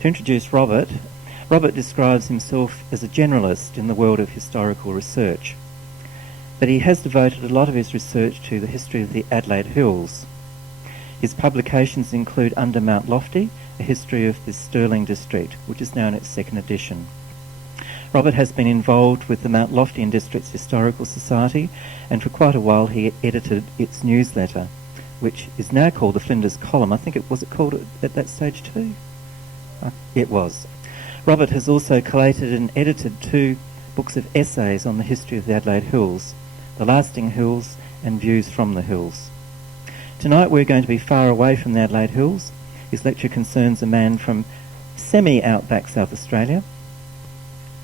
To introduce Robert, Robert describes himself as a generalist in the world of historical research, but he has devoted a lot of his research to the history of the Adelaide Hills. His publications include Under Mount Lofty, a history of the Stirling district, which is now in its second edition. Robert has been involved with the Mount Lofty District's Historical Society, and for quite a while he edited its newsletter, which is now called the Flinders Column. I think it was called at that stage too? It was. Robert has also collated and edited 2 books of essays on the history of the Adelaide Hills, The Lasting Hills and Views from the Hills. Tonight we're going to be far away from the Adelaide Hills. His lecture concerns a man from semi-outback South Australia,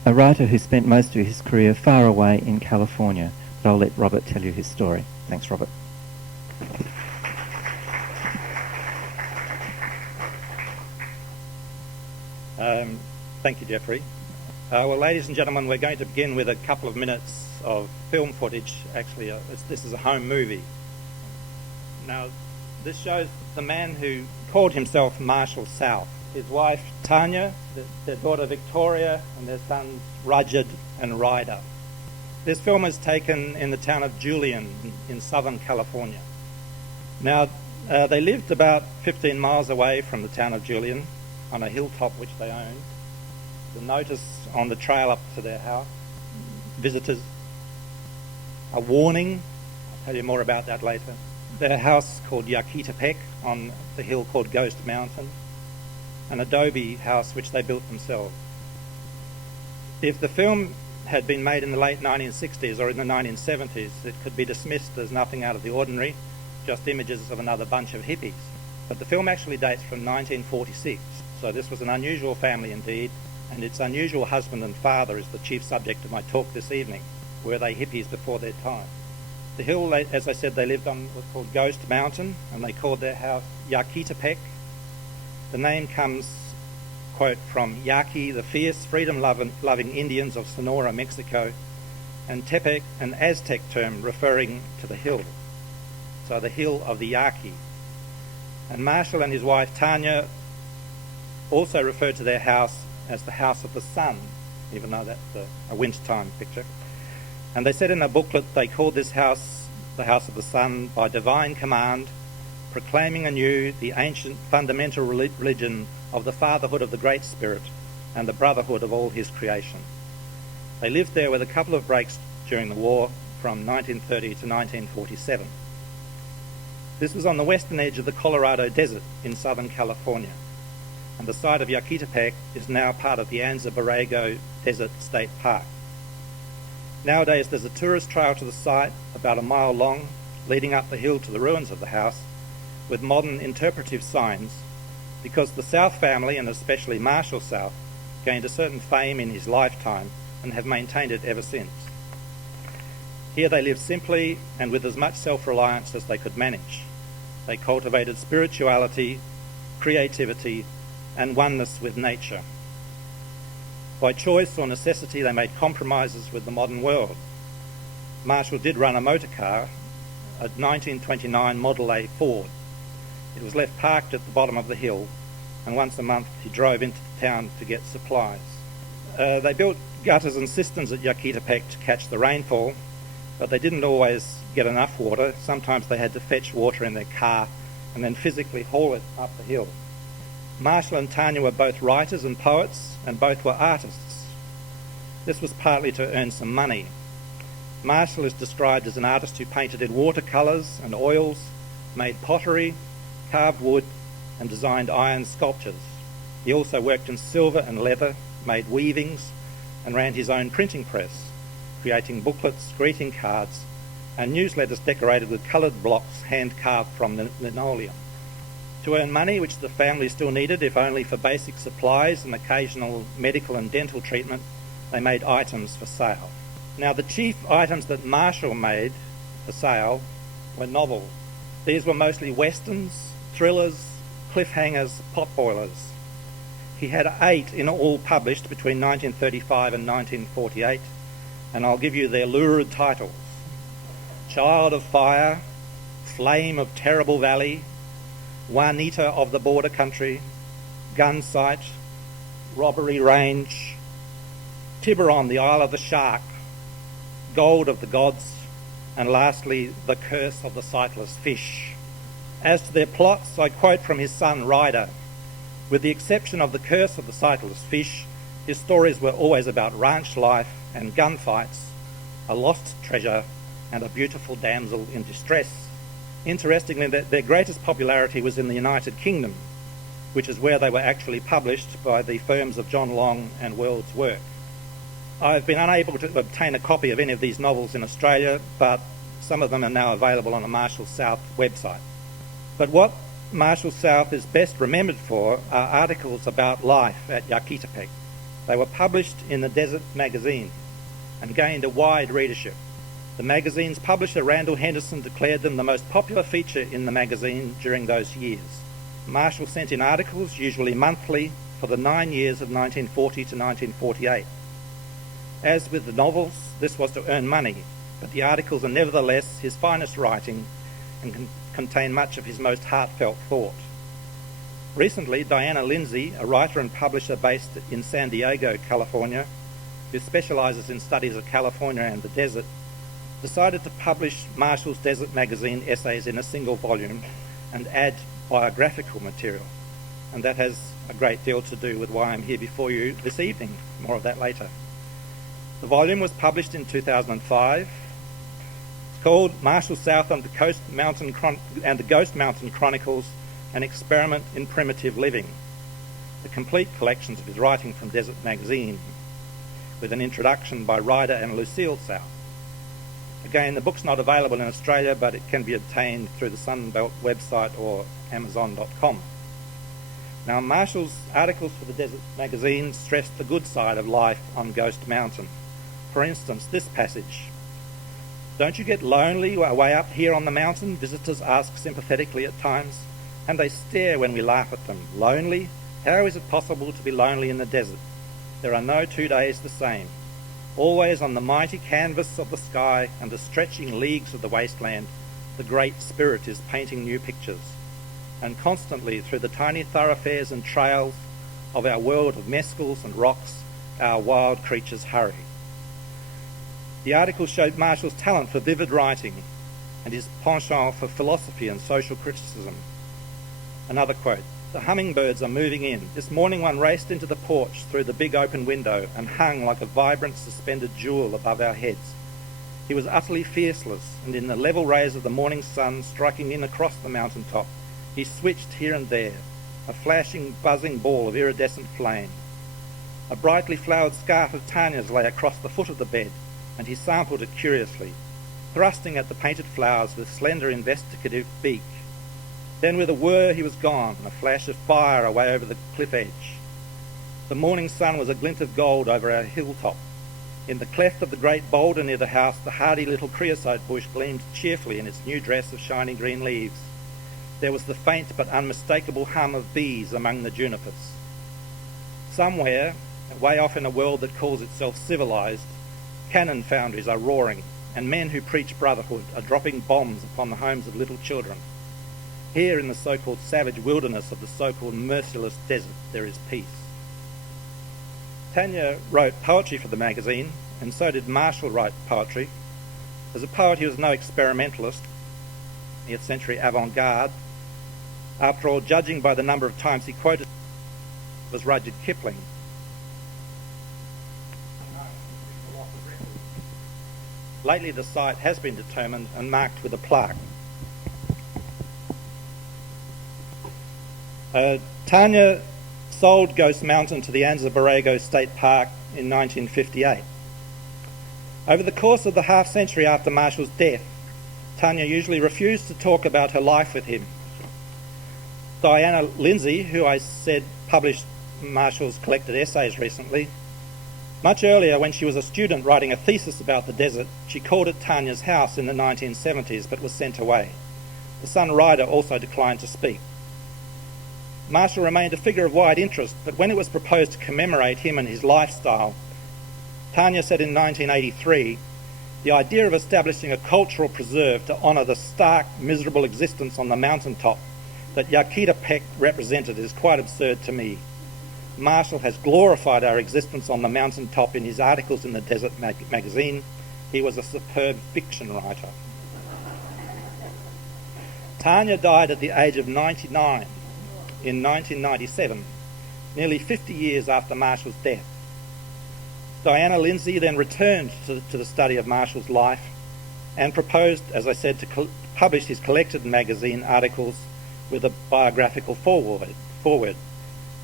a writer who spent most of his career far away in California. But I'll let Robert tell you his story. Thanks, Robert. Thank you, Jeffrey. Well, ladies and gentlemen, we're going to begin with a couple of minutes of film footage. Actually, this is a home movie. Now, this shows the man who called himself Marshall South, his wife Tanya, their daughter Victoria, and their sons Rudyard and Ryder. This film is taken in the town of Julian in southern California. Now, they lived about 15 miles away from the town of Julian on a hilltop which they owned. The notice on the trail up to their house, visitors, a warning, I'll tell you more about that later. Their house called Yakitapek on the hill called Ghost Mountain, an adobe house which they built themselves. If the film had been made in the late 1960s or in the 1970s, it could be dismissed as nothing out of the ordinary, just images of another bunch of hippies. But the film actually dates from 1946, so this was an unusual family indeed, and its unusual husband and father is the chief subject of my talk this evening. Were they hippies before their time? The hill, as I said, they lived on was called Ghost Mountain, and they called their house Yakitapek. The name comes, quote, from Yaqui, the fierce, freedom-loving Indians of Sonora, Mexico, and Tepec, an Aztec term referring to the hill. So the hill of the Yaqui. And Marshall and his wife Tanya also referred to their house as the House of the Sun, even though that's a wintertime picture. And they said in a booklet they called this house the House of the Sun by divine command, proclaiming anew the ancient fundamental religion of the fatherhood of the Great Spirit and the brotherhood of all his creation. They lived there with a couple of breaks during the war from 1930 to 1947. This was on the western edge of the Colorado Desert in southern California, and the site of Yakitapek is now part of the Anza Borrego Desert State Park. Nowadays there's a tourist trail to the site about a mile long, leading up the hill to the ruins of the house, with modern interpretive signs, because the South family, and especially Marshall South, gained a certain fame in his lifetime and have maintained it ever since. Here they lived simply and with as much self-reliance as they could manage. They cultivated spirituality, creativity, and oneness with nature. By choice or necessity, they made compromises with the modern world. Marshall did run a motor car, a 1929 Model A Ford. It was left parked at the bottom of the hill, and once a month he drove into the town to get supplies. They built gutters and cisterns at Yakitapek to catch the rainfall, but they didn't always get enough water. Sometimes they had to fetch water in their car and then physically haul it up the hill. Marshall and Tanya were both writers and poets, and both were artists. This was partly to earn some money. Marshall is described as an artist who painted in watercolours and oils, made pottery, carved wood, and designed iron sculptures. He also worked in silver and leather, made weavings, and ran his own printing press, creating booklets, greeting cards, and newsletters decorated with coloured blocks hand-carved from linoleum. To earn money, which the family still needed, if only for basic supplies and occasional medical and dental treatment, they made items for sale. Now, the chief items that Marshall made for sale were novels. These were mostly westerns, thrillers, cliffhangers, potboilers. He had 8 in all published between 1935 and 1948, and I'll give you their lurid titles: Child of Fire, Flame of Terrible Valley, Juanita of the Border Country, Gun Sight, Robbery Range, Tiburon, the Isle of the Shark, Gold of the Gods, and lastly, The Curse of the Sightless Fish. As to their plots, I quote from his son Ryder: "With the exception of The Curse of the Sightless Fish, his stories were always about ranch life and gunfights, a lost treasure, and a beautiful damsel in distress." Interestingly, their greatest popularity was in the United Kingdom, which is where they were actually published by the firms of John Long and World's Work. I've been unable to obtain a copy of any of these novels in Australia, but some of them are now available on the Marshall South website. But what Marshall South is best remembered for are articles about life at Yaquitepec. They were published in the Desert magazine and gained a wide readership. The magazine's publisher, Randall Henderson, declared them the most popular feature in the magazine during those years. Marshall sent in articles, usually monthly, for the 9 years of 1940 to 1948. As with the novels, this was to earn money, but the articles are nevertheless his finest writing and contain much of his most heartfelt thought. Recently, Diana Lindsay, a writer and publisher based in San Diego, California, who specialises in studies of California and the desert, decided to publish Marshall's Desert magazine essays in a single volume and add biographical material. And that has a great deal to do with why I'm here before you this evening. More of that later. The volume was published in 2005. It's called Marshall South and the Ghost Mountain Chronicles, an Experiment in Primitive Living, the complete collections of his writing from Desert magazine, with an introduction by Ryder and Lucille South. Again, the book's not available in Australia, but it can be obtained through the Sunbelt website or Amazon.com. Now, Marshall's articles for the Desert magazine stressed the good side of life on Ghost Mountain. For instance, this passage: "Don't you get lonely way up here on the mountain?" visitors ask sympathetically at times, and they stare when we laugh at them. Lonely? How is it possible to be lonely in the desert? There are no 2 days the same. Always on the mighty canvas of the sky and the stretching leagues of the wasteland, the Great Spirit is painting new pictures. And constantly through the tiny thoroughfares and trails of our world of mescals and rocks, our wild creatures hurry. The article showed Marshall's talent for vivid writing and his penchant for philosophy and social criticism. Another quote: "The hummingbirds are moving in. This morning one raced into the porch through the big open window and hung like a vibrant suspended jewel above our heads. He was utterly fearless, and in the level rays of the morning sun striking in across the mountain top, he switched here and there, a flashing, buzzing ball of iridescent flame. A brightly flowered scarf of Tanya's lay across the foot of the bed, and he sampled it curiously, thrusting at the painted flowers with slender investigative beak. Then with a whir he was gone, a flash of fire away over the cliff edge. The morning sun was a glint of gold over our hilltop. In the cleft of the great boulder near the house, the hardy little creosote bush gleamed cheerfully in its new dress of shiny green leaves. There was the faint but unmistakable hum of bees among the junipers. Somewhere, way off in a world that calls itself civilized, cannon foundries are roaring, and men who preach brotherhood are dropping bombs upon the homes of little children. Here in the so-called savage wilderness of the so-called merciless desert, there is peace." Tanya wrote poetry for the magazine, and so did Marshall write poetry. As a poet, he was no experimentalist, 20th century avant-garde. After all, judging by the number of times he quoted was Rudyard Kipling. Lately, the site has been determined and marked with a plaque. Tanya sold Ghost Mountain to the Anza Borrego State Park in 1958. Over the course of the half-century after Marshall's death, Tanya usually refused to talk about her life with him. Diana Lindsay, who I said published Marshall's collected essays recently, much earlier when she was a student writing a thesis about the desert, she called at Tanya's house in the 1970s but was sent away. The son Ryder also declined to speak. Marshall remained a figure of wide interest, but when it was proposed to commemorate him and his lifestyle, Tanya said in 1983, "The idea of establishing a cultural preserve to honour the stark, miserable existence on the mountaintop that Yaquitepec represented is quite absurd to me. Marshall has glorified our existence on the mountaintop in his articles in the Desert magazine. He was a superb fiction writer. Tanya died at the age of 99 in 1997, nearly 50 years after Marshall's death. Diana Lindsay then returned to the study of Marshall's life and proposed, as I said, to publish his collected magazine articles with a biographical foreword.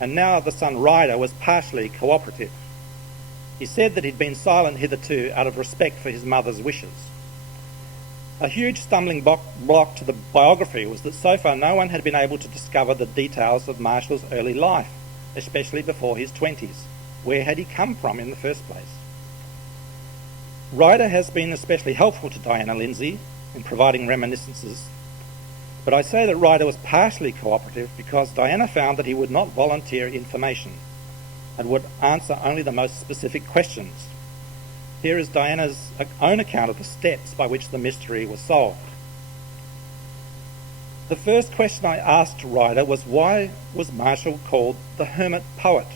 And now the son Ryder was partially cooperative. He said that he'd been silent hitherto out of respect for his mother's wishes. A huge stumbling block to the biography was that so far no one had been able to discover the details of Marshall's early life, especially before his 20s. Where had he come from in the first place? Ryder has been especially helpful to Diana Lindsay in providing reminiscences, but I say that Ryder was partially cooperative because Diana found that he would not volunteer information and would answer only the most specific questions. Here is Diana's own account of the steps by which the mystery was solved. The first question I asked Ryder was, why was Marshall called the Hermit poet?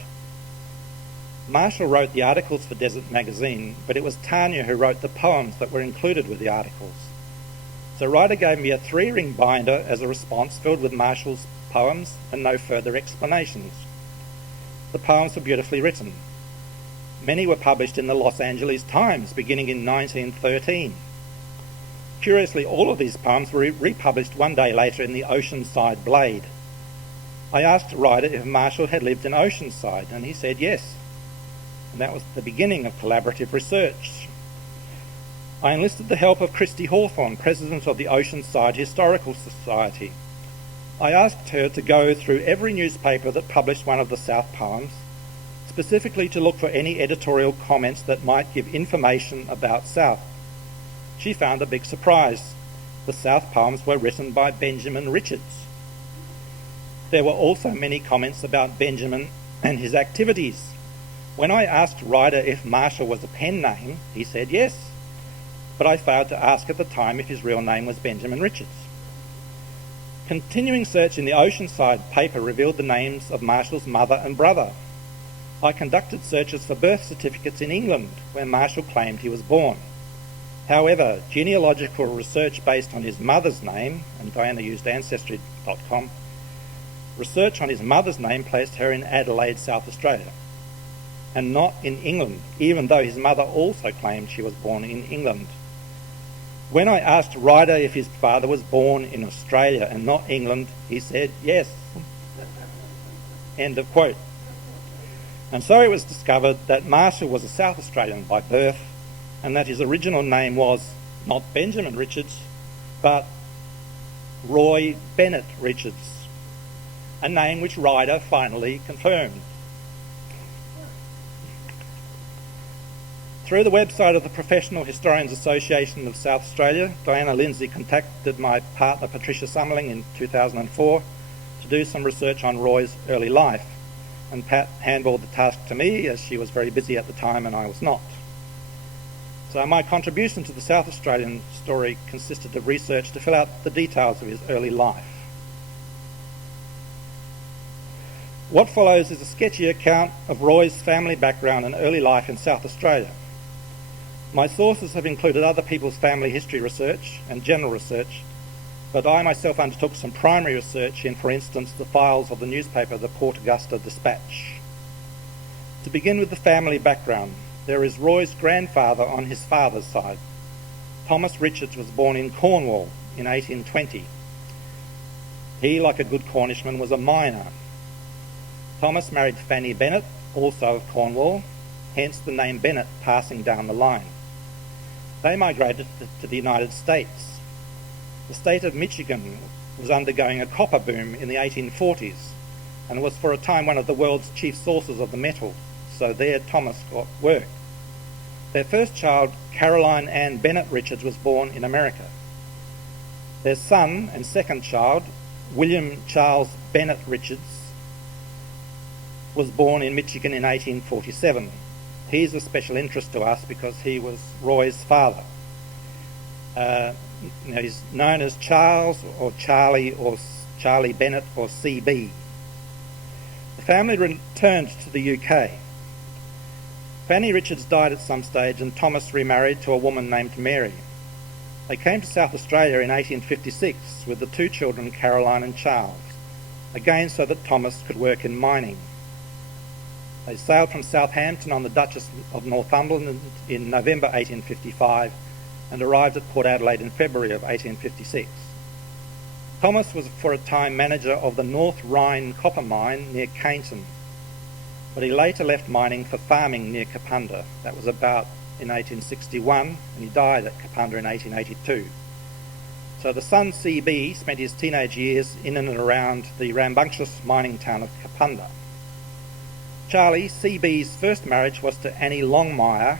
Marshall wrote the articles for Desert magazine, but it was Tanya who wrote the poems that were included with the articles. So Ryder gave me a 3-ring binder as a response filled with Marshall's poems and no further explanations. The poems were beautifully written. Many were published in the Los Angeles Times beginning in 1913. Curiously, all of these poems were republished one day later in the Oceanside Blade. I asked Ryder if Marshall had lived in Oceanside, and he said yes. And that was the beginning of collaborative research. I enlisted the help of Christy Hawthorne, president of the Oceanside Historical Society. I asked her to go through every newspaper that published one of the South poems, specifically to look for any editorial comments that might give information about South. She found a big surprise. The South poems were written by Benjamin Richards. There were also many comments about Benjamin and his activities. When I asked Ryder if Marshall was a pen name, he said yes, but I failed to ask at the time if his real name was Benjamin Richards. Continuing search in the Oceanside paper revealed the names of Marshall's mother and brother. I conducted searches for birth certificates in England, where Marshall claimed he was born. However, genealogical research based on his mother's name, and Diana used Ancestry.com, research on his mother's name placed her in Adelaide, South Australia, and not in England, even though his mother also claimed she was born in England. When I asked Ryder if his father was born in Australia and not England, he said yes. End of quote. And so it was discovered that Marshall was a South Australian by birth, and that his original name was not Benjamin Richards, but Roy Bennett Richards, a name which Ryder finally confirmed. Through the website of the Professional Historians Association of South Australia, Diana Lindsay contacted my partner Patricia Summerling in 2004 to do some research on Roy's early life, and Pat handballed the task to me as she was very busy at the time and I was not. So my contribution to the South Australian story consisted of research to fill out the details of his early life. What follows is a sketchy account of Roy's family background and early life in South Australia. My sources have included other people's family history research and general research, but I myself undertook some primary research in, for instance, the files of the newspaper, the Port Augusta Dispatch. To begin with the family background, there is Roy's grandfather on his father's side. Thomas Richards was born in Cornwall in 1820. He, like a good Cornishman, was a miner. Thomas married Fanny Bennett, also of Cornwall, hence the name Bennett passing down the line. They migrated to the United States. The state of Michigan was undergoing a copper boom in the 1840s and was for a time one of the world's chief sources of the metal, so there Thomas got work. Their first child, Caroline Ann Bennett Richards, was born in America. Their son and second child, William Charles Bennett Richards, was born in Michigan in 1847. He's of special interest to us because he was Roy's father. He's known as Charles or Charlie or Charlie Bennett or CB. The family returned to the UK. Fanny Richards died at some stage and Thomas remarried to a woman named Mary. They came to South Australia in 1856 with the two children, Caroline and Charles, again so that Thomas could work in mining. They sailed from Southampton on the Duchess of Northumberland in November 1855 and arrived at Port Adelaide in February of 1856. Thomas was for a time manager of the North Rhine copper mine near Cainton, but he later left mining for farming near Kapunda. That was about in 1861, and he died at Kapunda in 1882. So the son C.B. spent his teenage years in and around the rambunctious mining town of Kapunda. Charlie, C.B.'s first marriage was to Annie Longmire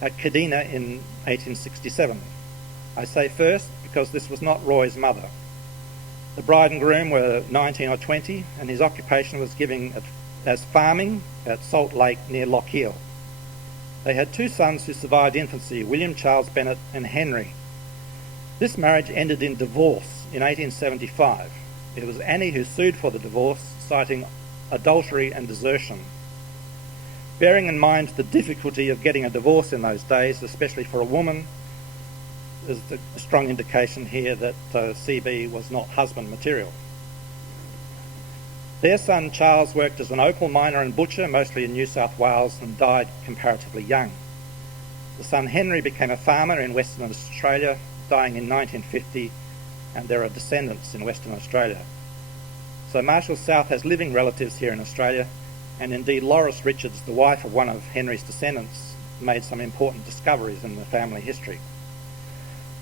at Kadina in 1867. I say first because this was not Roy's mother. The bride and groom were 19 or 20, and his occupation was given as farming at Salt Lake near Lochiel. They had two sons who survived infancy, William Charles Bennett and Henry. This marriage ended in divorce in 1875. It was Annie who sued for the divorce, citing adultery and desertion. Bearing in mind the difficulty of getting a divorce in those days, especially for a woman, there's a strong indication here that CB was not husband material. Their son Charles worked as an opal miner and butcher, mostly in New South Wales, and died comparatively young. The son Henry became a farmer in Western Australia, dying in 1950, and there are descendants in Western Australia. So Marshall South has living relatives here in Australia, and indeed Loris Richards, the wife of one of Henry's descendants, made some important discoveries in the family history.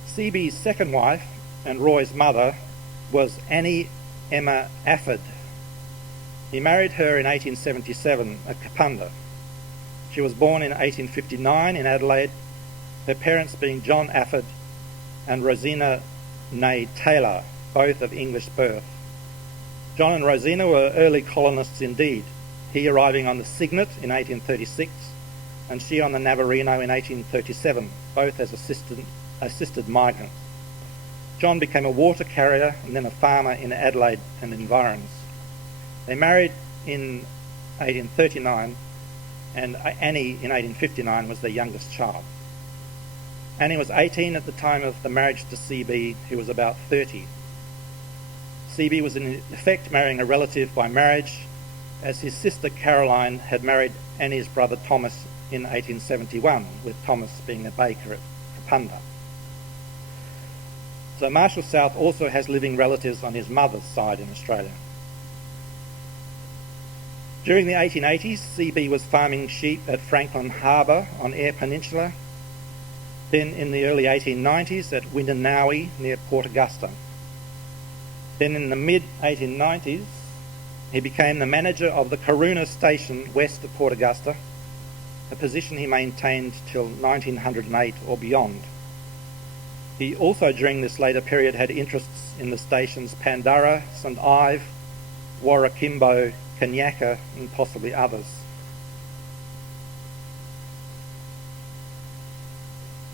CB's second wife and Roy's mother was Annie Emma Afford. He married her in 1877 at Kapunda. She was born in 1859 in Adelaide, her parents being John Afford and Rosina née Taylor, both of English birth. John and Rosina were early colonists indeed, he arriving on the Cygnet in 1836 and she on the Navarino in 1837, both as assisted migrants. John became a water carrier and then a farmer in Adelaide and environs. They married in 1839 and Annie in 1859 was their youngest child. Annie was 18 at the time of the marriage to CB, who was about 30. CB was in effect marrying a relative by marriage, as his sister Caroline had married Annie's brother Thomas in 1871, with Thomas being a baker at Kapunda. So Marshall South also has living relatives on his mother's side in Australia. During the 1880s, CB was farming sheep at Franklin Harbour on Eyre Peninsula, then in the early 1890s at Windanawi near Port Augusta. Then in the mid-1890s, he became the manager of the Corunna station west of Port Augusta, a position he maintained till 1908 or beyond. He also, during this later period, had interests in the stations Pandara, St Ive, Warrakimbo, Kanyaka, and possibly others.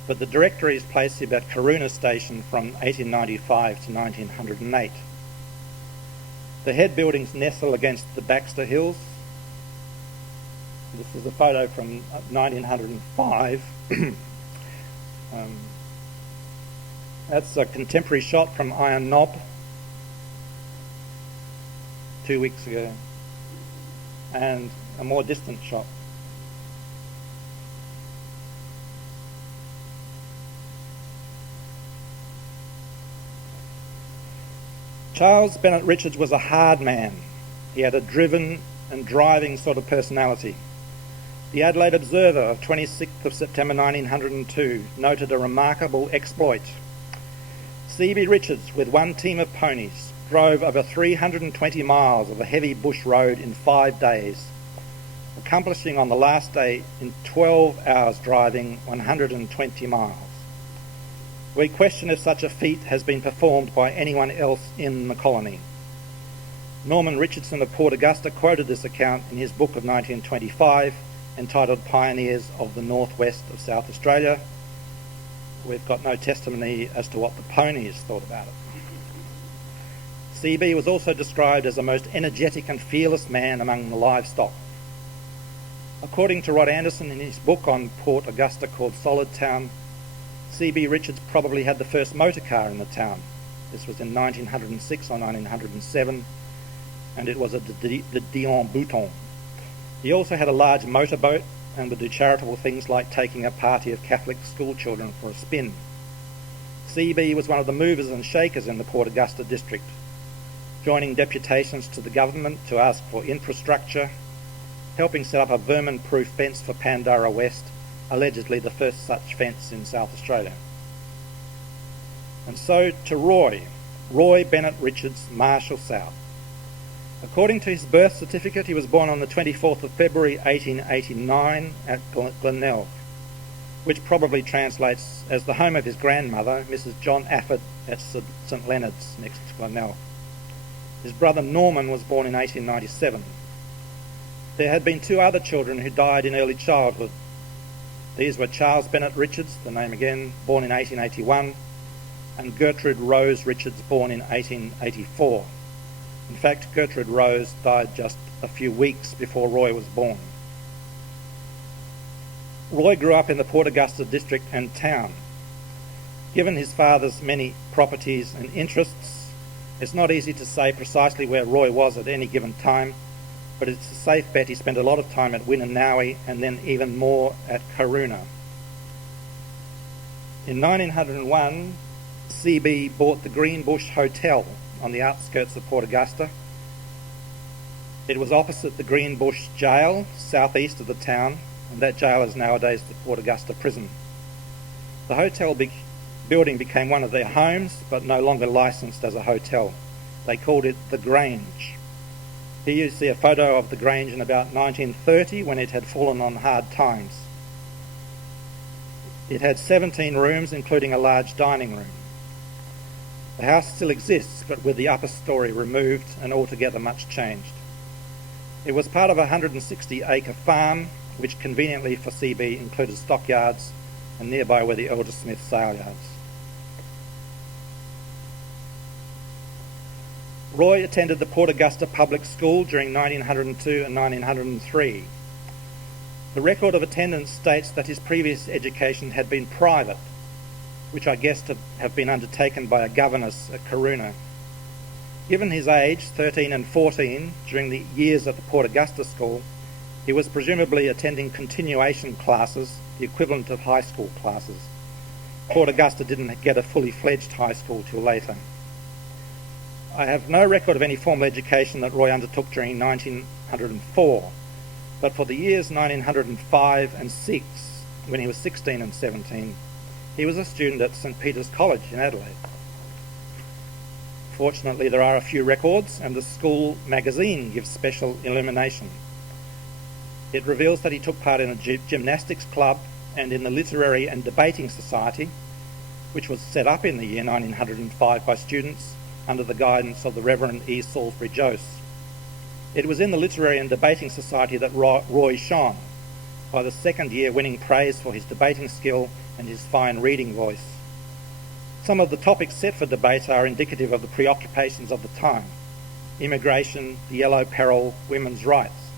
But the directories place him at Corunna station from 1895 to 1908. The head buildings nestle against the Baxter Hills. This is a photo from 1905. That's a contemporary shot from Iron Knob 2 weeks ago, and a more distant shot. Charles Bennett Richards was a hard man. He had a driven and driving sort of personality. The Adelaide Observer of 26th of September 1902 noted a remarkable exploit. C.B. Richards, with one team of ponies, drove over 320 miles of a heavy bush road in 5 days, accomplishing on the last day in 12 hours driving 120 miles. We question if such a feat has been performed by anyone else in the colony. Norman Richardson of Port Augusta quoted this account in his book of 1925, entitled Pioneers of the Northwest of South Australia. We've got no testimony as to what the ponies thought about it. CB was also described as a most energetic and fearless man among the livestock. According to Rod Anderson in his book on Port Augusta called Solid Town, CB Richards probably had the first motor car in the town. This was in 1906 or 1907, and it was a Dion Bouton. He also had a large motorboat and would do charitable things like taking a party of Catholic school children for a spin. CB was one of the movers and shakers in the Port Augusta district, joining deputations to the government to ask for infrastructure, helping set up a vermin-proof fence for Pandora West, allegedly the first such fence in South Australia. And so to Roy Bennett Richards, Marshall South. According to his birth certificate, he was born on the 24th of February 1889 at Glenelg, which probably translates as the home of his grandmother, Mrs. John Afford, at St Leonard's next to Glenelg. His brother Norman was born in 1897. There had been two other children who died in early childhood. These were Charles Bennett Richards, the name again, born in 1881, and Gertrude Rose Richards, born in 1884. In fact, Gertrude Rose died just a few weeks before Roy was born. Roy grew up in the Port Augusta district and town. Given his father's many properties and interests, it's not easy to say precisely where Roy was at any given time, but it's a safe bet he spent a lot of time at Winanawi and then even more at Corunna. In 1901, CB bought the Green Bush Hotel on the outskirts of Port Augusta. It was opposite the Green Bush Jail, southeast of the town, and that jail is nowadays the Port Augusta prison. The hotel building became one of their homes, but no longer licensed as a hotel. They called it the Grange. Here you see a photo of the Grange in about 1930 when it had fallen on hard times. It had 17 rooms, including a large dining room. The house still exists, but with the upper story removed and altogether much changed. It was part of a 160-acre farm, which conveniently for CB included stockyards, and nearby were the Eldersmith sale yards. Roy attended the Port Augusta Public School during 1902 and 1903. The record of attendance states that his previous education had been private, which I guess to have been undertaken by a governess at Corunna. Given his age, 13 and 14, during the years at the Port Augusta School, he was presumably attending continuation classes, the equivalent of high school classes. Port Augusta didn't get a fully fledged high school till later. I have no record of any formal education that Roy undertook during 1904, but for the years 1905 and 6, when he was 16 and 17, he was a student at St Peter's College in Adelaide. Fortunately, there are a few records, and the school magazine gives special illumination. It reveals that he took part in a gymnastics club and in the Literary and Debating Society, which was set up in the year 1905 by students under the guidance of the Reverend E. Salisbury Jose. It was in the Literary and Debating Society that Roy shone, by the second year winning praise for his debating skill and his fine reading voice. Some of the topics set for debate are indicative of the preoccupations of the time: immigration, the yellow peril, women's rights.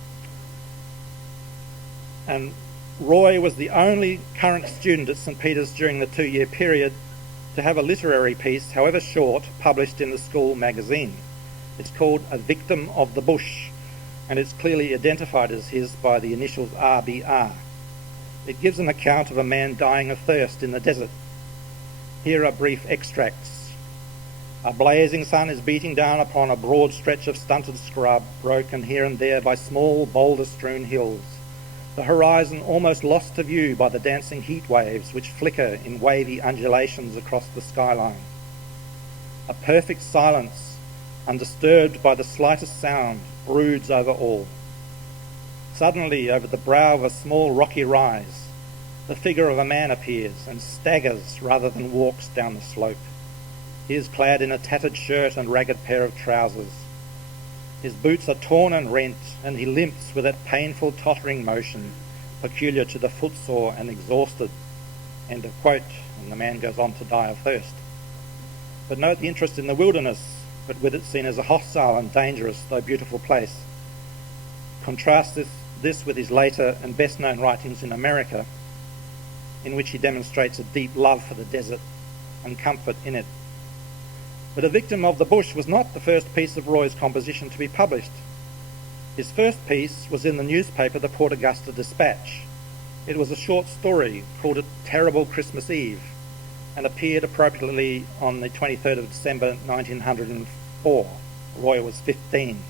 And Roy was the only current student at St Peter's during the 2-year period to have a literary piece, however short, published in the school magazine. It's called A Victim of the Bush, and it's clearly identified as his by the initials RBR. It gives an account of a man dying of thirst in the desert. Here are brief extracts. A blazing sun is beating down upon a broad stretch of stunted scrub, broken here and there by small boulder-strewn hills. The horizon almost lost to view by the dancing heat waves which flicker in wavy undulations across the skyline. A perfect silence, undisturbed by the slightest sound, broods over all. Suddenly, over the brow of a small rocky rise, the figure of a man appears and staggers rather than walks down the slope. He is clad in a tattered shirt and ragged pair of trousers. His boots are torn and rent, and he limps with that painful tottering motion peculiar to the footsore and exhausted. End of quote. And the man goes on to die of thirst. But note the interest in the wilderness. but with it seen as a hostile and dangerous, though beautiful place. Contrast this with his later and best-known writings in America, in which he demonstrates a deep love for the desert and comfort in it. But A Victim of the Bush was not the first piece of Roy's composition to be published. His first piece was in the newspaper, the Port Augusta Dispatch. It was a short story called A Terrible Christmas Eve, and appeared appropriately on the 23rd of December 1904. Roy was 15.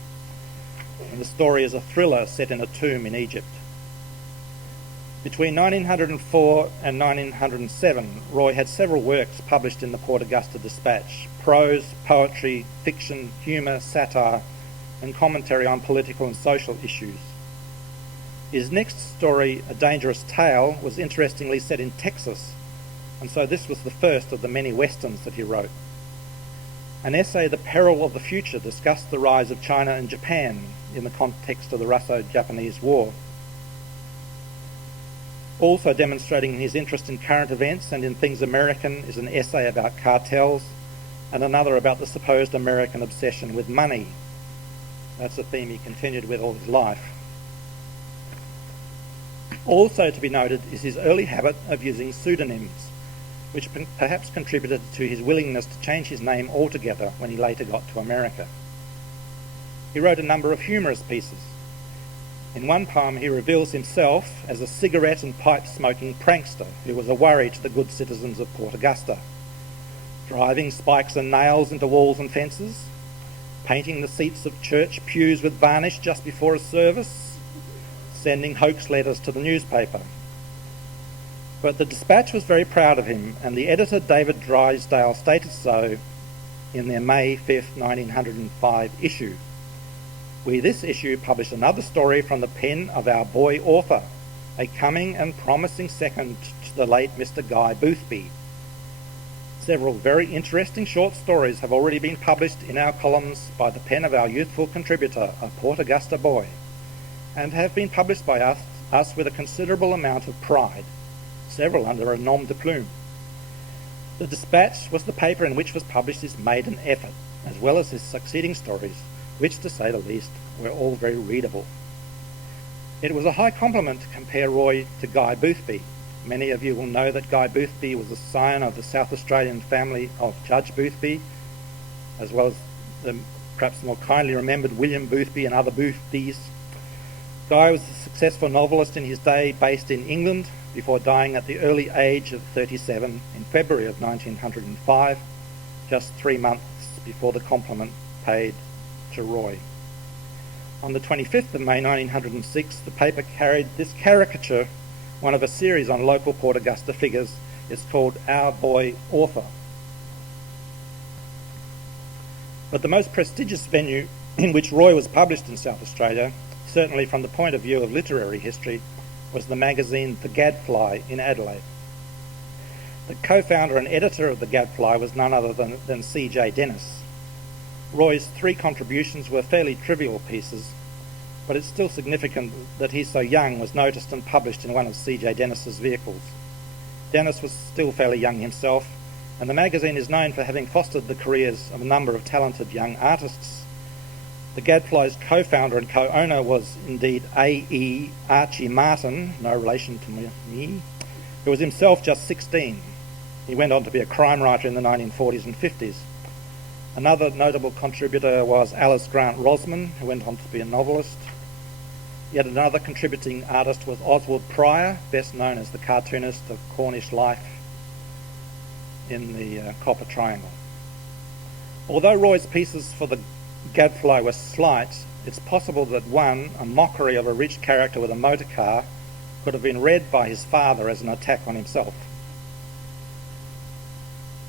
And the story is a thriller set in a tomb in Egypt. Between 1904 and 1907, Roy had several works published in the Port Augusta Dispatch: prose, poetry, fiction, humour, satire, and commentary on political and social issues. His next story, A Dangerous Tale, was interestingly set in Texas, and so this was the first of the many westerns that he wrote. An essay, The Peril of the Future, discussed the rise of China and Japan in the context of the Russo-Japanese War. Also demonstrating his interest in current events and in things American is an essay about cartels, and another about the supposed American obsession with money. That's a theme he continued with all his life. Also to be noted is his early habit of using pseudonyms, which perhaps contributed to his willingness to change his name altogether when he later got to America. He wrote a number of humorous pieces. In one poem he reveals himself as a cigarette and pipe-smoking prankster who was a worry to the good citizens of Port Augusta, driving spikes and nails into walls and fences, painting the seats of church pews with varnish just before a service, sending hoax letters to the newspaper. But the Dispatch was very proud of him, and the editor, David Drysdale, stated so in their May 5th, 1905 issue. We this issue publish another story from the pen of our boy author, a coming and promising second to the late Mr. Guy Boothby. Several very interesting short stories have already been published in our columns by the pen of our youthful contributor, a Port Augusta boy, and have been published by us with a considerable amount of pride, several under a nom de plume. The Dispatch was the paper in which was published his maiden effort, as well as his succeeding stories, which, to say the least, were all very readable. It was a high compliment to compare Roy to Guy Boothby. Many of you will know that Guy Boothby was a scion of the South Australian family of Judge Boothby, as well as the perhaps more kindly remembered William Boothby and other Boothbys. Guy was a successful novelist in his day, based in England, before dying at the early age of 37 in February of 1905, just 3 months before the compliment paid to Roy. On the 25th of May 1906, the paper carried this caricature, one of a series on local Port Augusta figures. It's called Our Boy Author. But the most prestigious venue in which Roy was published in South Australia, certainly from the point of view of literary history, was the magazine The Gadfly in Adelaide. The co-founder and editor of The Gadfly was none other than C.J. Dennis. Roy's 3 contributions were fairly trivial pieces, but it's still significant that he so young was noticed and published in one of C.J. Dennis's vehicles. Dennis was still fairly young himself, and the magazine is known for having fostered the careers of a number of talented young artists. The Gadfly's co-founder and co-owner was indeed A.E. Archie Martin, no relation to me, who was himself just 16. He went on to be a crime writer in the 1940s and 50s. Another notable contributor was Alice Grant Rosman, who went on to be a novelist. Yet another contributing artist was Oswald Pryor, best known as the cartoonist of Cornish life in the Copper Triangle. Although Roy's pieces for the Gadfly were slight, it's possible that one, a mockery of a rich character with a motor car, could have been read by his father as an attack on himself.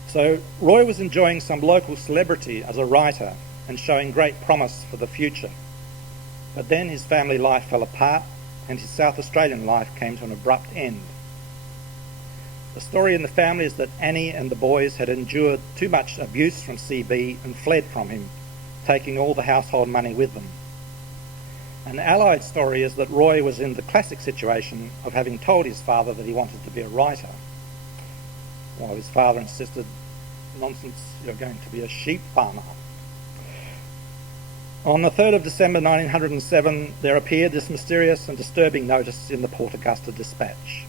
So Roy was enjoying some local celebrity as a writer and showing great promise for the future. But then his family life fell apart and his South Australian life came to an abrupt end. The story in the family is that Annie and the boys had endured too much abuse from CB and fled from him, taking all the household money with them. An allied story is that Roy was in the classic situation of having told his father that he wanted to be a writer, while his father insisted, nonsense, you're going to be a sheep farmer. On the 3rd of December 1907, there appeared this mysterious and disturbing notice in the Port Augusta Dispatch.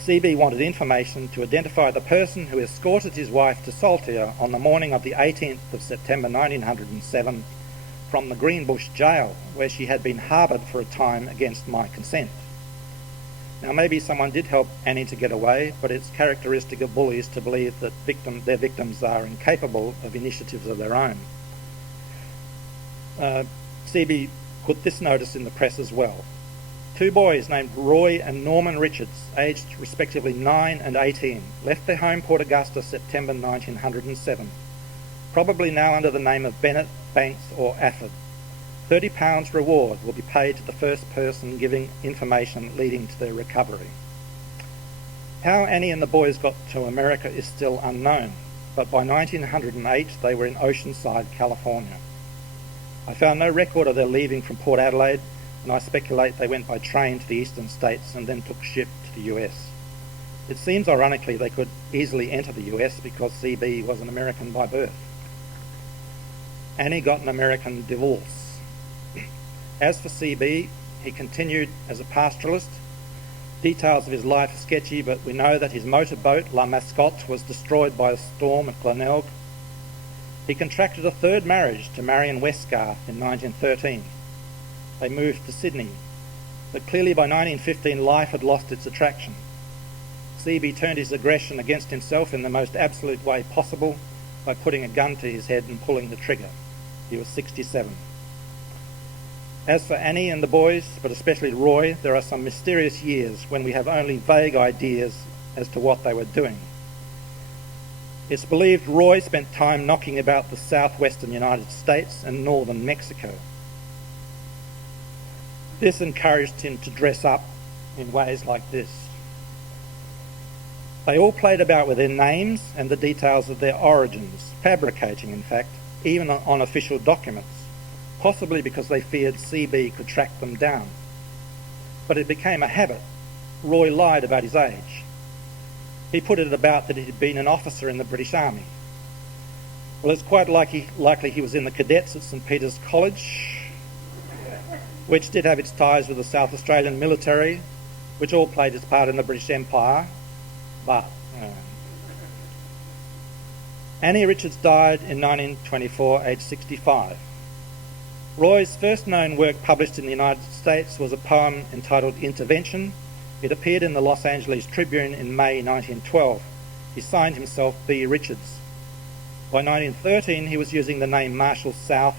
CB wanted information to identify the person who escorted his wife to Saltaire on the morning of the 18th of September 1907 from the Greenbush jail, where she had been harboured for a time against my consent. Now, maybe someone did help Annie to get away, but it's characteristic of bullies to believe that their victims are incapable of initiatives of their own. CB put this notice in the press as well. 2 boys named Roy and Norman Richards, aged respectively 9 and 18, left their home Port Augusta September 1907, probably now under the name of Bennett, Banks or Afford. £30 reward will be paid to the first person giving information leading to their recovery. How Annie and the boys got to America is still unknown, but by 1908 they were in Oceanside, California. I found no record of their leaving from Port Adelaide, and I speculate they went by train to the eastern states and then took ship to the US. It seems ironically they could easily enter the US because CB was an American by birth. Annie got an American divorce. As for CB, he continued as a pastoralist. Details of his life are sketchy, but we know that his motorboat, La Mascotte, was destroyed by a storm at Glenelg. He contracted a 3rd marriage to Marion Westgarth in 1913. They moved to Sydney, but clearly by 1915 life had lost its attraction. CB turned his aggression against himself in the most absolute way possible by putting a gun to his head and pulling the trigger. He was 67. As for Annie and the boys, but especially Roy, there are some mysterious years when we have only vague ideas as to what they were doing. It's believed Roy spent time knocking about the southwestern United States and northern Mexico. This encouraged him to dress up in ways like this. They all played about with their names and the details of their origins, fabricating, in fact, even on official documents, possibly because they feared CB could track them down. But it became a habit. Roy lied about his age. He put it about that he had been an officer in the British Army. Well, it's quite likely he was in the cadets at St Peter's College, which did have its ties with the South Australian military, which all played its part in the British Empire, but... Annie Richards died in 1924, aged 65. Roy's first known work published in the United States was a poem entitled Intervention. It appeared in the Los Angeles Tribune in May 1912. He signed himself B. Richards. By 1913 he was using the name Marshall South,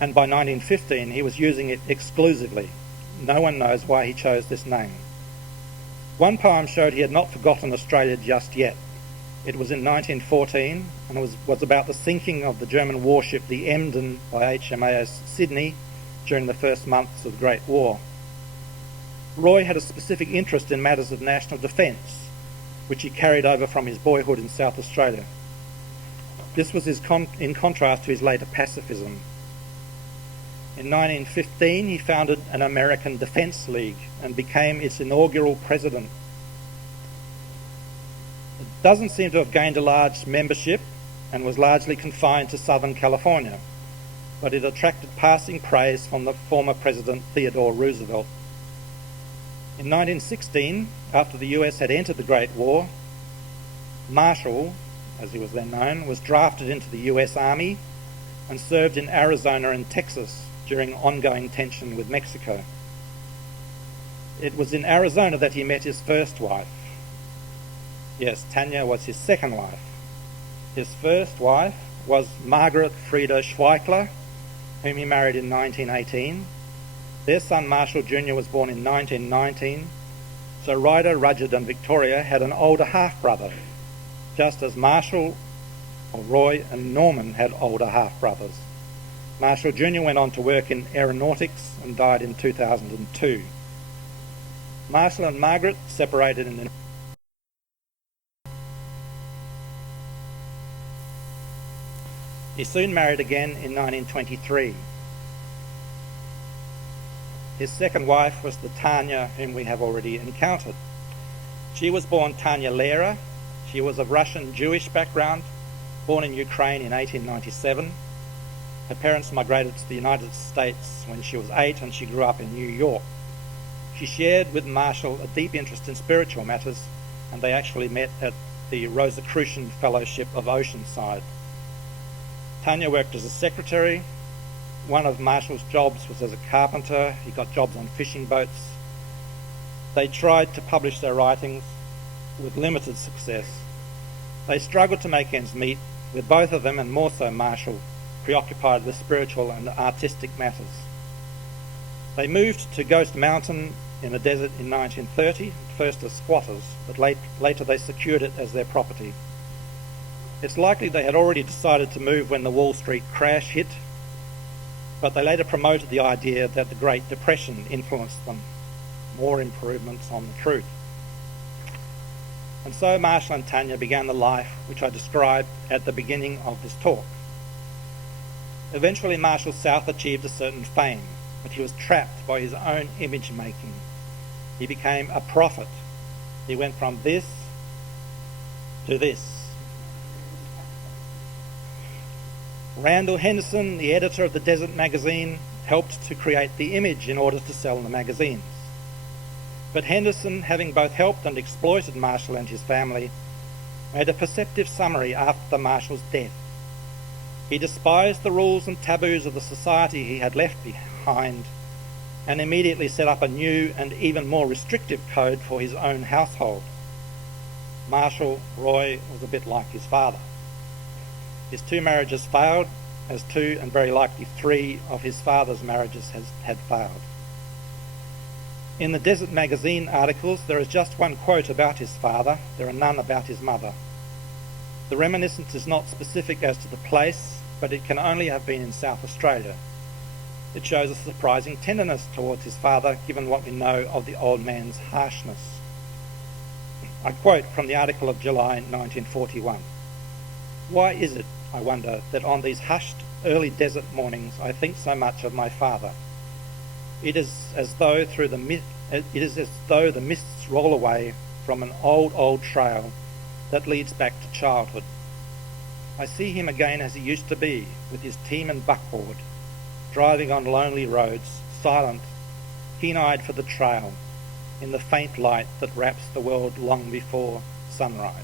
and by 1915 he was using it exclusively. No one knows why he chose this name. One poem showed he had not forgotten Australia just yet. It was in 1914 and was about the sinking of the German warship the Emden by HMAS Sydney during the first months of the Great War. Roy had a specific interest in matters of national defence, which he carried over from his boyhood in South Australia. This was in contrast to his later pacifism. In 1915 he founded an American Defence League and became its inaugural president. It doesn't seem to have gained a large membership and was largely confined to Southern California, but it attracted passing praise from the former President Theodore Roosevelt. In 1916, after the US had entered the Great War, Marshall, as he was then known, was drafted into the US Army and served in Arizona and Texas during ongoing tension with Mexico. It was in Arizona that he met his first wife. Yes, Tanya was his second wife. His first wife was Margaret Frieda Schweickler, whom he married in 1918. Their son Marshall Jr. was born in 1919, so Ryder, Rudyard and Victoria had an older half-brother, just as Marshall, or Roy and Norman had older half-brothers. Marshall Jr. went on to work in aeronautics and died in 2002. Marshall and Margaret separated in... He soon married again in 1923. His second wife was the Tanya whom we have already encountered. She was born Tanya Lera. She was of Russian Jewish background, born in Ukraine in 1897. Her parents migrated to the United States when she was 8 and she grew up in New York. She shared with Marshall a deep interest in spiritual matters, and they actually met at the Rosicrucian Fellowship of Oceanside. Tanya worked as a secretary. One of Marshall's jobs was as a carpenter. He got jobs on fishing boats. They tried to publish their writings with limited success. They struggled to make ends meet, with both of them, and more so Marshall, preoccupied with spiritual and artistic matters. They moved to Ghost Mountain in the desert in 1930, first as squatters, but later they secured it as their property. It's likely they had already decided to move when the Wall Street crash hit, but they later promoted the idea that the Great Depression influenced them. More improvements on the truth. And so Marshall and Tanya began the life which I described at the beginning of this talk. Eventually Marshall South achieved a certain fame, but he was trapped by his own image making. He became a prophet. He went from this to this. Randall Henderson, the editor of the Desert magazine, helped to create the image in order to sell the magazines. But Henderson, having both helped and exploited Marshall and his family, made a perceptive summary after Marshall's death. He despised the rules and taboos of the society he had left behind and immediately set up a new and even more restrictive code for his own household. Marshall Roy was a bit like his father. His 2 marriages failed, as 2 and very likely 3 of his father's marriages had failed. In the Desert magazine articles, there is just one quote about his father. There are none about his mother. The reminiscence is not specific as to the place, but it can only have been in South Australia. It shows a surprising tenderness towards his father, given what we know of the old man's harshness. I quote from the article of July 1941. "Why is it, I wonder, that on these hushed early desert mornings I think so much of my father? It is as though the mists roll away from an old trail that leads back to childhood. I see him again as he used to be, with his team and buckboard, driving on lonely roads, silent, keen-eyed for the trail, in the faint light that wraps the world long before sunrise."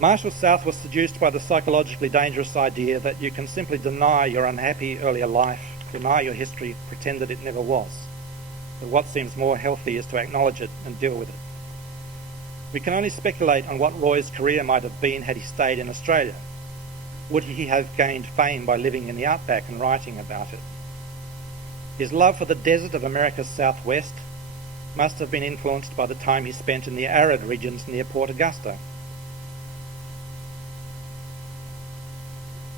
Marshall South was seduced by the psychologically dangerous idea that you can simply deny your unhappy earlier life, deny your history, pretend that it never was. But what seems more healthy is to acknowledge it and deal with it. We can only speculate on what Roy's career might have been had he stayed in Australia. Would he have gained fame by living in the outback and writing about it? His love for the desert of America's southwest must have been influenced by the time he spent in the arid regions near Port Augusta.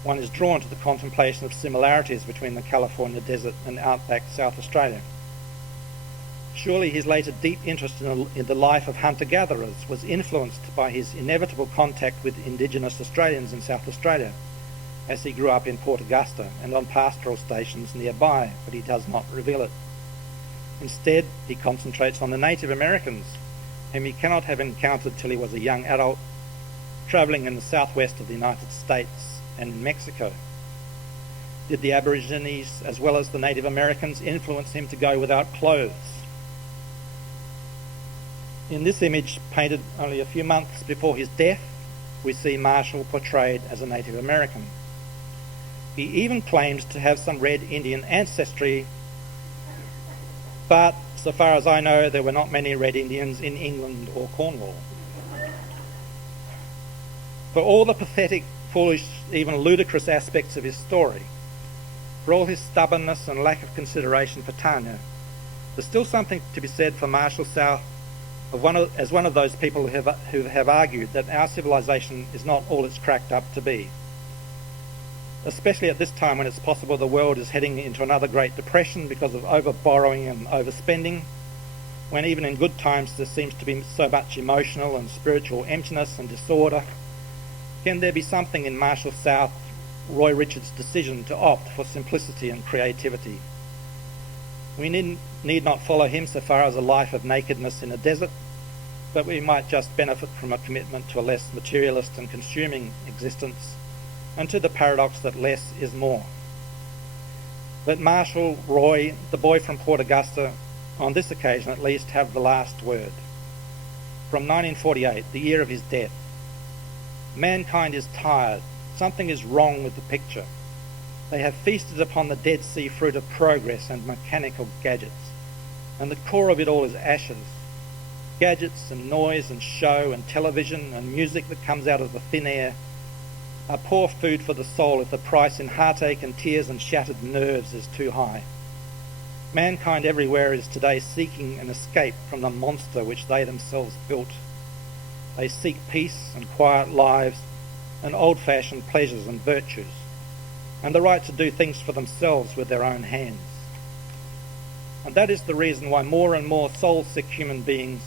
One is drawn to the contemplation of similarities between the California desert and outback South Australia. Surely his later deep interest in the life of hunter-gatherers was influenced by his inevitable contact with Indigenous Australians in South Australia, as he grew up in Port Augusta and on pastoral stations nearby, but he does not reveal it. Instead, he concentrates on the Native Americans, whom he cannot have encountered till he was a young adult, travelling in the southwest of the United States and in Mexico. Did the Aborigines, as well as the Native Americans, influence him to go without clothes? In this image, painted only a few months before his death, we see Marshall portrayed as a Native American. He even claims to have some Red Indian ancestry, but so far as I know, there were not many Red Indians in England or Cornwall. For all the pathetic, foolish, even ludicrous aspects of his story, for all his stubbornness and lack of consideration for Tanya, there's still something to be said for Marshall South as one of those people who have argued that our civilization is not all it's cracked up to be. Especially at this time when it's possible the world is heading into another Great Depression because of over-borrowing and overspending, when even in good times there seems to be so much emotional and spiritual emptiness and disorder. Can there be something in Marshall South, Roy Richards' decision to opt for simplicity and creativity? We need not follow him so far as a life of nakedness in a desert, but we might just benefit from a commitment to a less materialist and consuming existence and to the paradox that less is more. But Marshall, Roy, the boy from Port Augusta, on this occasion at least, have the last word. From 1948, the year of his death. Mankind is tired. Something is wrong with the picture. They have feasted upon the Dead Sea fruit of progress and mechanical gadgets, and the core of it all is ashes. Gadgets and noise and show and television and music that comes out of the thin air are poor food for the soul if the price in heartache and tears and shattered nerves is too high. Mankind everywhere is today seeking an escape from the monster which they themselves built. They seek peace and quiet lives and old-fashioned pleasures and virtues, and the right to do things for themselves with their own hands. And that is the reason why more and more soul-sick human beings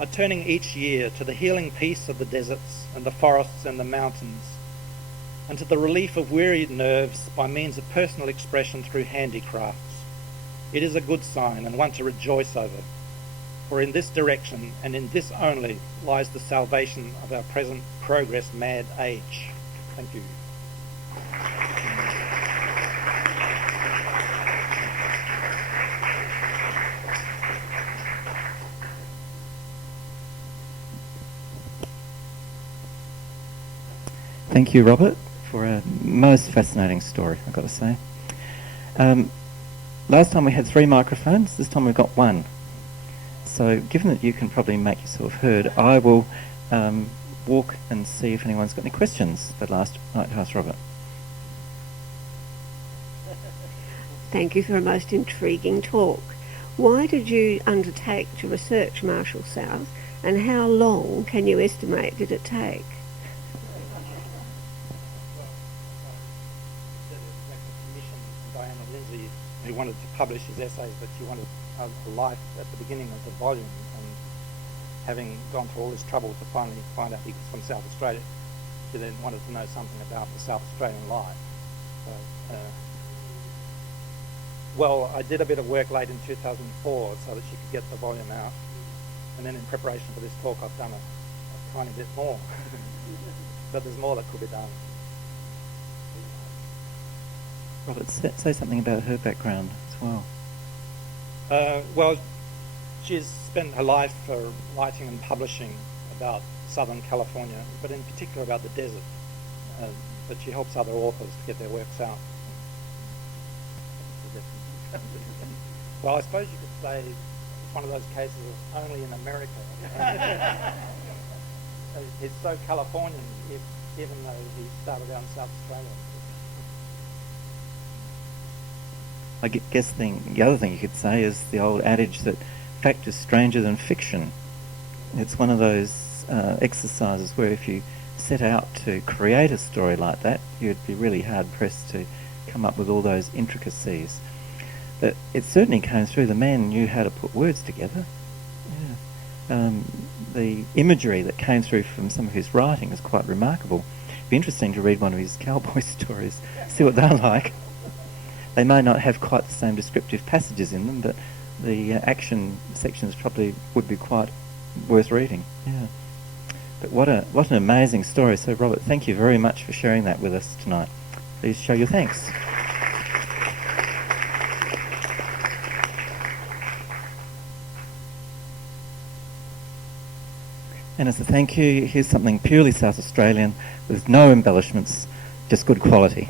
are turning each year to the healing peace of the deserts and the forests and the mountains, and to the relief of wearied nerves by means of personal expression through handicrafts. It is a good sign and one to rejoice over, for in this direction and in this only lies the salvation of our present progress-mad age. Thank you. Thank you, Robert, for a most fascinating story, I've got to say. Last time we had 3 microphones, this time we've got 1. So given that you can probably make yourself heard, I will walk and see if anyone's got any questions that last night to ask Robert. Thank you for a most intriguing talk. Why did you undertake to research Marshall South, and how long can you estimate did it take? Who wanted to publish his essays, but she wanted a life at the beginning of the volume, and having gone through all this trouble to finally find out he was from South Australia, she then wanted to know something about the South Australian life. So, well, I did a bit of work late in 2004 so that she could get the volume out, and then in preparation for this talk I've done a tiny bit more, but there's more that could be done. Robert, say something about her background as well. Well, she's spent her life writing and publishing about Southern California, but in particular about the desert. But she helps other authors to get their works out. Well, I suppose you could say it's one of those cases of only in America. It's so Californian, even though he started out in South Australia. I guess the other thing you could say is the old adage that fact is stranger than fiction. It's one of those exercises where if you set out to create a story like that, you'd be really hard-pressed to come up with all those intricacies. But it certainly came through. The man knew how to put words together. Yeah. The imagery that came through from some of his writing is quite remarkable. It'd be interesting to read one of his cowboy stories, see what they're like. They may not have quite the same descriptive passages in them, but the action sections probably would be quite worth reading. Yeah. But what an amazing story. So, Robert, thank you very much for sharing that with us tonight. Please show your thanks. And as a thank you, here's something purely South Australian with no embellishments, just good quality.